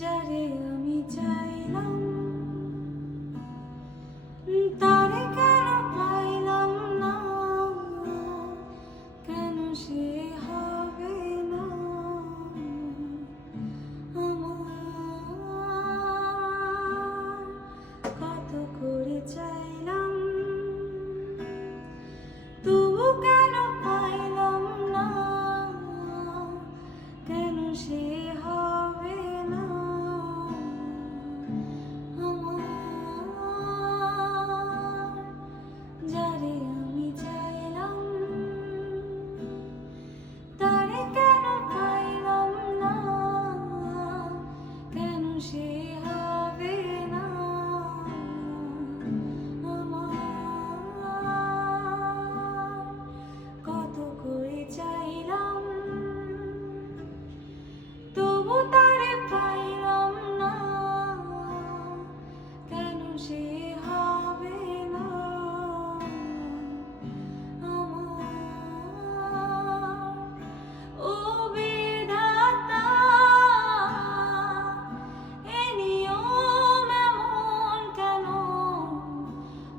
যারে আমি চাইলাম তারে কেন পাইলাম না, কেন সে হবে না আমার। কত করে চাইলাম তবু কেন পাইলাম না, কেন সে হবে না আমার। যারে আমি চাইলাম তারে কেন পাইলাম না, কেন সে হবে না আমার। কত করে চাইলাম তবু তারে পাইলাম না, কেন সে হবে না আমার। ও বিধাতা, এ নিয়ম এমন কেন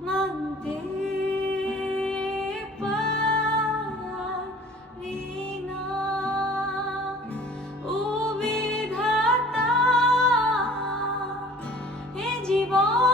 মানতে পারি না। ও বিধাতা, এ জীবন